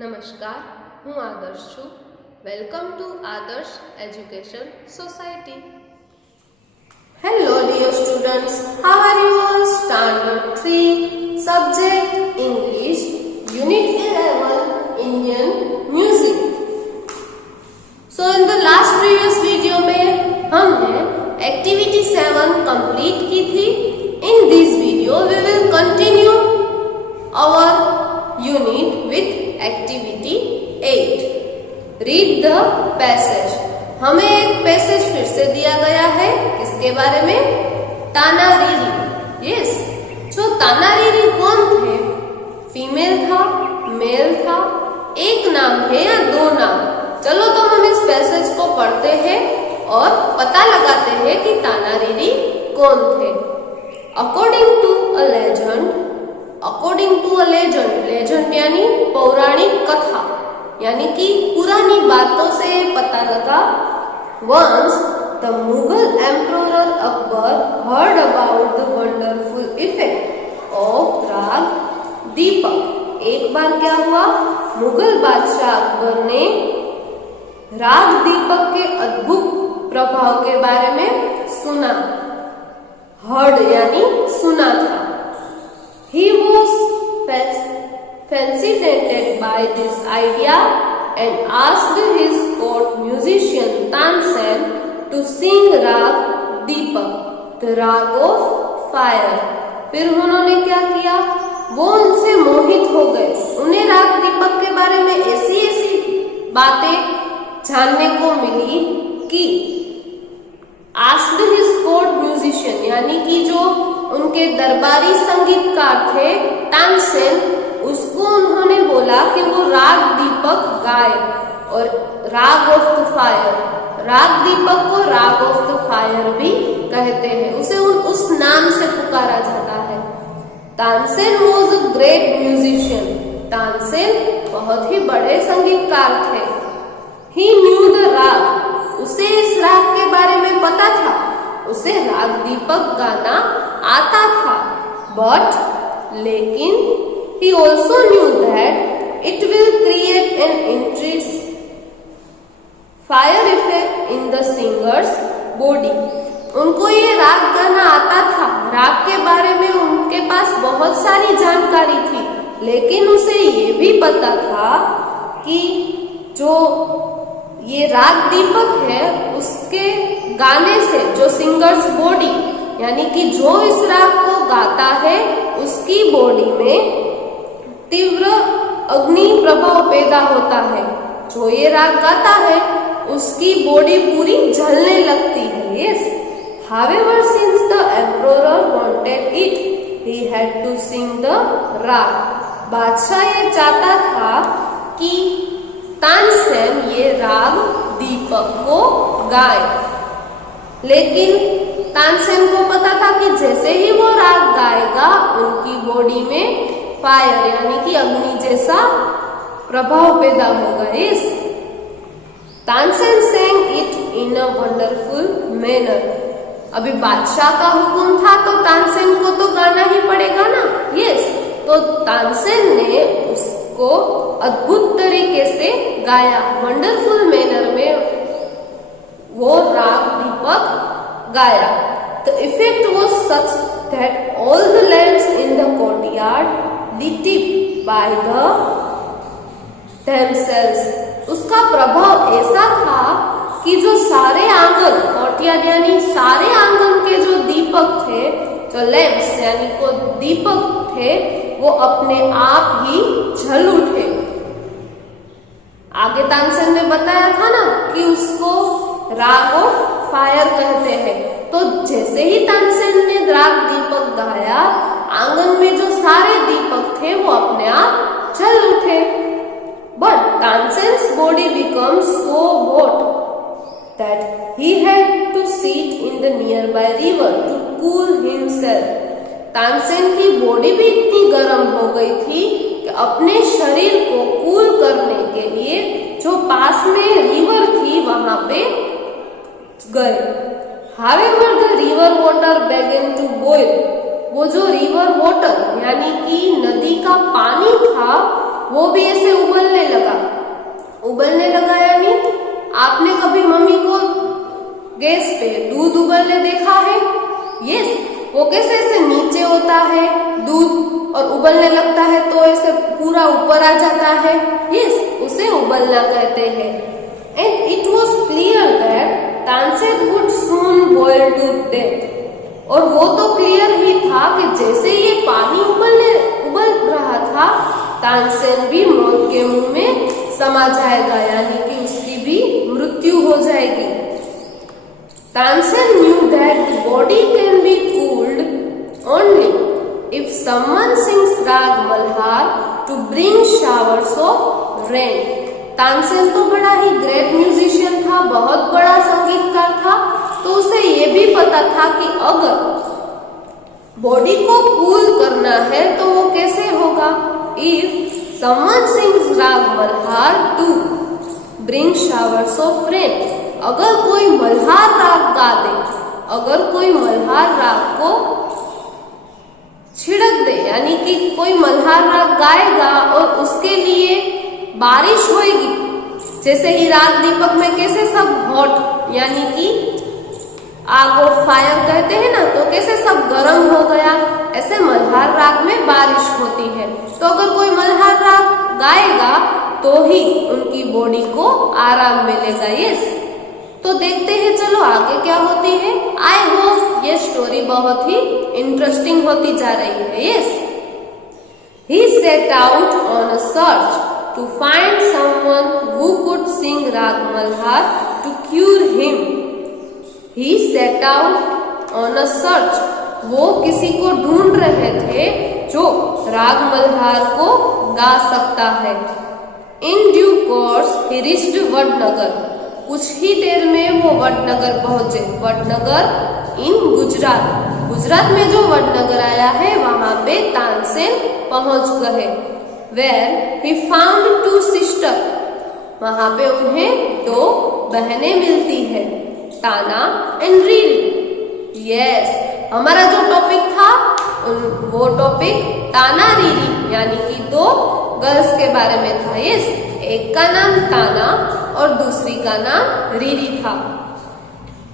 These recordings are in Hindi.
નમસ્કાર, હું આદર્શ છું. વેલકમ ટુ આદર્શ education society. Hello dear students, how are you all? Standard 3, subject English, Unit 11, Indian Music. So in the last previous video में हमने activity 7 complete की थी. In this video we will continue our unit with activity 8. Read the passage. हमें एक पैसेज फिर से दिया गया है. किसके बारे में? तानारीरी. यस. जो तानारीरी कौन थे? फीमेल था, मेल था, एक नाम है या दो नाम? चलो तो हम इस पैसेज को पढ़ते हैं और पता लगाते हैं कि तानारीरी कौन थे. According to a legend, legend यानी पौराणिक कथा, यानी कि पुरानी बातों से पता लगा. Once the Mughal Emperor Akbar heard about the wonderful effect of राग दीपक. एक बार क्या हुआ? मुगल बादशाह अकबर ने राग दीपक के अद्भुत प्रभाव के बारे में सुना. हर्ड यानी सुना था. He was fascinated by this idea and asked his court musician Tansen to sing Rag Deepak, the rag of fire. फिर उन्होंने क्या किया? वो उनसे मोहित हो गए. उन्हें राग दीपक के बारे में ऐसी बातें जानने को मिली कि asked his court musician यानी कि जो उनके दरबारी संगीतकार थे तानसेन, उसको उन्होंने बोला कि वो राग दीपक गाए. और राग ऑफ द फायर, राग दीपक को राग ऑफ द फायर भी कहते हैं. उसे उस नाम से पुकारा जाता है. Tansen was a great musician. Tansen बहुत ही बड़े संगीतकार थे. ही न्यू द राग, उसे इस राग के बारे में पता था. उसे राग दीपक गाना आता था. बट लेकिन he also knew that it will create an intense fire effect in the singer's body. उनको ये राग गाना आता था. राग के बारे में उनके पास बहुत सारी जानकारी थी, लेकिन उसे ये भी पता था कि जो ये राग दीपक है उसके गाने से जो सिंगर्स बॉडी यानी कि जो इस राग को गाता है उसकी बॉडी में तीव्र अग्नि प्रभाव पैदा होता है. जो ये राग गाता है उसकी बॉडी पूरी जलने लगती है. Yes. However, since the emperor wanted it, he had to sing the rag. बादशाह ये चाहता था कि तानसेन ये राग दीपक को गाए, लेकिन तानसेन को पता था कि जैसे ही वो राग गाएगा उनकी बॉडी में फायर यानी कि अग्नि जैसा प्रभाव पैदा होगा. इस Tansen sang it in a wonderful manner. अभी बादशाह का हुक्म था तो तानसेन को तो गाना ही पड़ेगा ना. यस. तो तानसेन ने उसको अद्भुत तरीके से गाया. वंडरफुल मैनर में वो राग दीपक गाया. The effect was such that all the lamps in the courtyard lit up by themselves. उसका प्रभाव ऐसा था कि जो सारे आंगन, कोर्टयार्ड यानी सारे आंगन के जो दीपक थे, जो लैंप्स यानी को दीपक थे, वो अपने आप ही जल उठे. आगे तानसेन ने बताया था ना कि उसको राग ऑफ फायर कहते हैं. तो जैसे ही तानसेन ने राग दीपक गाया, आंगन में जो सारे दीपक थे वो अपने आप जल उठे. But Tansen's body become so hot that he had to sit in the nearby river to cool himself. Tansen की बॉडी भी इतनी गर्म हो गई थी कि अपने शरीर को कूल करने के लिए जो पास में रिवर थी वहां पे गए. However, the river water began to boil. वो जो रिवर वाटर यानी कि नदी का पानी था वो भी ऐसे उबलने उबलने लगा यानी आपने कभी मम्मी को गैस पे दूध उबलने देखा है? यस, वो कैसे ऐसे नीचे होता है दूध और उबलने लगता है तो ऐसे पूरा ऊपर आ जाता है। यस, उसे उबलना कहते हैं। And it was clear that Tansen would soon boil to death. और वो तो क्लियर ही था कि जैसे ये पानी उबल रहा था, तानसेन भी मौत के मुंह में समा जाएगा, यानी कि उसकी भी मृत्यु हो जाएगी। Tansen knew that the body can be cooled only if someone sings Rag Malhar to bring showers of rain. Tansen तो बड़ा ही ग्रेट म्यूजिशियन था, बहुत बड़ा संगीतकार था, तो उसे ये भी पता था कि अगर बॉडी को कूल करना है तो वो कैसे होगा। If someone sings raag Malhar to bring showers of rain, अगर कोई मल्हार राग गा दे, अगर कोई मल्हार राग को छिड़क दे, यानी कि कोई मल्हार राग गाएगा और उसके लिए बारिश होगी, जैसे कि राग दीपक में कैसे सब हॉट यानी कि आग और फायर कहते हैं ना, तो कैसे सब गर्म हो गया, ऐसे मल्हार राग में बारिश होती है। तो अगर कोई मल्हार राग गाएगा तो ही उनकी बॉडी को आराम मिलेगा। यस, तो देखते हैं चलो आगे क्या होती है। आई होप ये स्टोरी बहुत ही इंटरेस्टिंग होती जा रही है। Yes, he set out on a search to find someone who could sing raga Malhar to cure him. He set out on a search, वो किसी को ढूंढ रहे थे जो राग मल्हार को गा सकता है। In due course he reached Vadnagar, कुछ ही देर में वो वडनगर पहुंचे। वडनगर इन गुजरात, गुजरात में जो वडनगर आया है वहां पे तानसेन पहुंच गए। Where he found two sister, वहां पे उन्हें दो बहनें मिलती है, ताना एंड रीरी। यस, हमारा जो टॉपिक था वो टॉपिक ताना रीरी यानी कि दो गर्ल्स के बारे में था। यस, एक का नाम ताना और दूसरी का नाम रीरी था।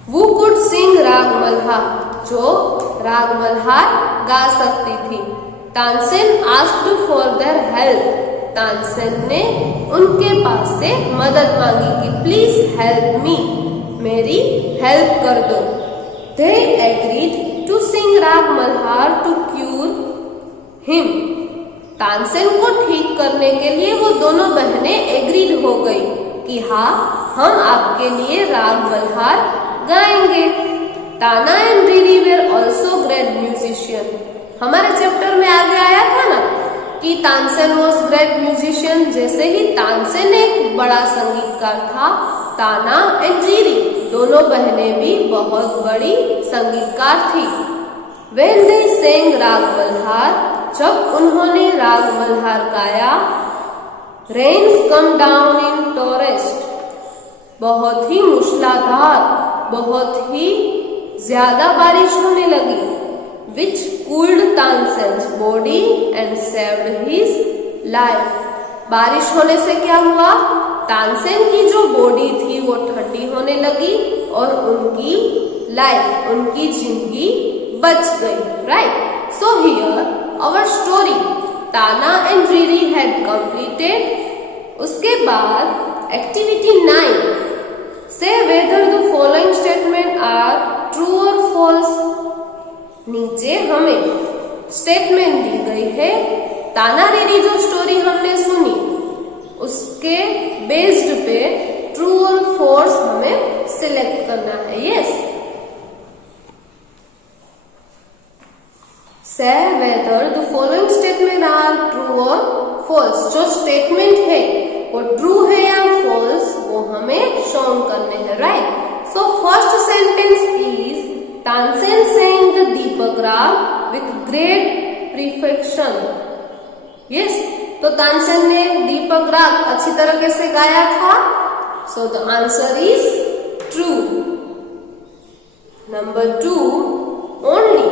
वो कुड सिंग राग मल्हार, जो राग मल्हार गा सकती थी। Tansen asked for their help, Tansen ने उनके पास से मदद मांगी कि प्लीज हेल्प मी, मेरी हेल्प कर दो। They agreed to sing राग Malhar to cure him. Tansen को ठीक करने के लिए वो दोनों बहनें एग्रीड हो गई कि हाँ, हम आपके लिए राग मल्हार गाएंगे। ताना and Riri were also great musician. हमारे चैप्टर में आगे आया था ना कि तानसेन वॉज ग्रेट म्यूजिशियन, जैसे ही तानसेन एक बड़ा संगीतकार था, ताना एंड रीरी दोनों बहनें भी बहुत बड़ी संगीतकार थी। When they sang राग मल्हार, जब उन्होंने राग मल्हार गाया, Rains come down in torrents, बहुत ही मूसलाधार, बहुत ही ज्यादा बारिश होने लगी। Which cooled Tansen's body and saved his life. बारिश होने से क्या हुआ? तानसेन की जो बॉडी थी वो ठंडी होने लगी और उनकी लाइफ, उनकी जिंदगी बच गई। Right, so here our story Tana and Riri had completed. उसके बाद activity 9, say whether the following statement are true और फॉल्स। नीचे हमें स्टेटमेंट दी गई है। ताना रीरी जो स्टोरी हमने सुनी उसके बेस्ड पे ट्रू और फॉल्स हमें सिलेक्ट करना है। Yes, say whether the following statement are true और फॉल्स। जो स्टेटमेंट है वो ट्रू है या फॉल्स वो हमें शोन करने हैं। Right, so first sentence is Tansen sang the दीपक राग with great perfection. यस, तो तानसेन ने दीपक राग अच्छी तरीके से गाया था। So the answer is true. Number 2, only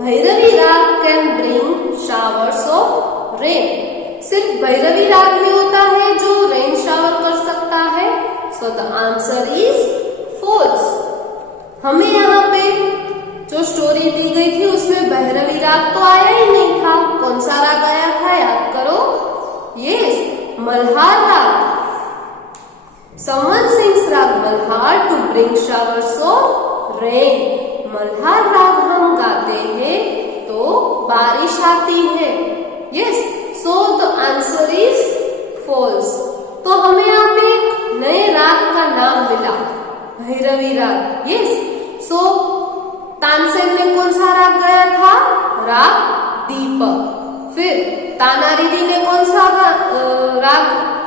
Bhairavi raga can bring showers of rain. सिर्फ भैरवी राग ही होता है जो रेन शावर कर सकता So the answer is false. हमें यहाँ पे जो स्टोरी दी गई थी उसमें भैरवी राग तो आया ही नहीं था। कौन सा राग आया था याद करो? यस, मल्हार राग। Someone sings राग Malhar to bring showers of rain. Malhar राग हम गाते हैं तो बारिश आती है। Yes, so the answer is false. तो हमें यहाँ पे एक नए राग का नाम मिला, भैरवी राग। यस, सो तानसेन ने कौन सा राग गाया था? राग दीपक। फिर ताना दीदी ने कौन सा राग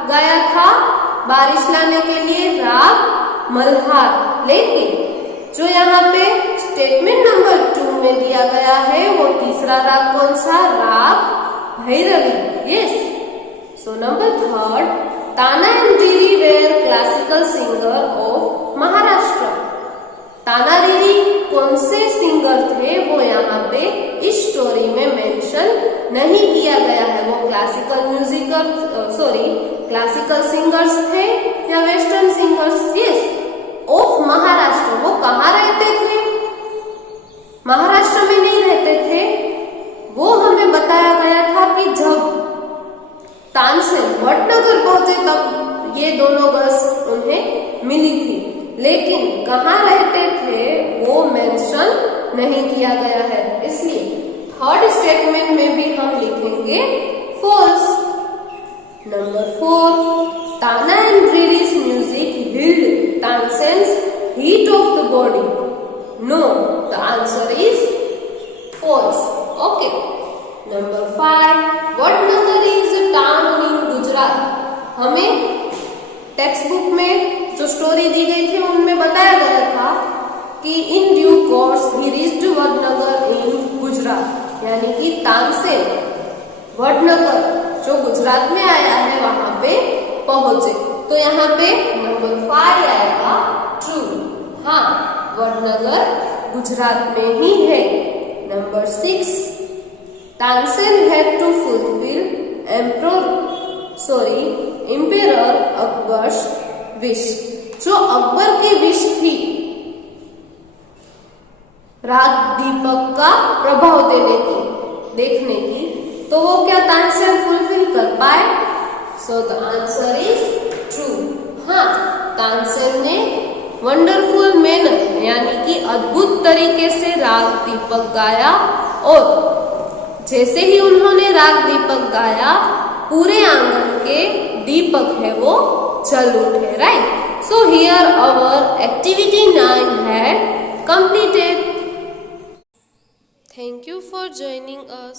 गाया था बारिश लाने के लिए? राग मल्हार। लेकिन जो यहाँ पे स्टेटमेंट नंबर 2 में दिया गया है वो तीसरा राग कौन सा? राग Bhairavi. Yes, so number 3, Tana and Didi were classical singer of Maharashtra. Tana Didi कौन से सिंगर थे वो यहाँ पे इस स्टोरी में मेंशन नहीं किया गया है। वो क्लासिकल सिंगर्स थे या western singers? Yes, of Maharashtra. वो कहाँ रहते थे? महाराष्ट्र में नहीं रहते थे। वो हमें बताया गया था कि जब तानसेन वडनगर पहुंचे तब ये दोनों बस उन्हें मिली थी, लेकिन कहाँ रहते थे वो मेंशन नहीं किया गया है। इसलिए थर्ड स्टेटमेंट में भी हम लिखेंगे फॉल्स। नंबर 4, ताना and दीदी's music healed Tansen's heat of the body. No, the answer is false. Okay. Number 5, Vadnagar is a town in Gujarat. हमें टेक्स्ट बुक में जो स्टोरी दी गई थी उनमें बताया गया था कि in due course he reached Vadnagar in Gujarat, यानी कि तानसेन वडनगर जो गुजरात में आया है वहां पे पहुंचे। तो यहाँ पे नंबर 5 आएगा ट्रू। हाँ, वडनगर गुजरात में ही है। Number 6, Tansen had to fulfil emperor Akbar's wish. जो अकबर की विश थी राग दीपक का प्रभाव देखने की, तो वो क्या तानसेन फुलफिल कर पाए? सो द आंसर इज ट्रू। हाँ, तानसेन ने वंडरफुल मैनर यानी कि अद्भुत तरीके से राग दीपक गाया, और जैसे ही उन्होंने राग दीपक गाया पूरे आंगन के दीपक है वो जल उठे। Right, so here our activity 9 had completed. Thank you for joining us.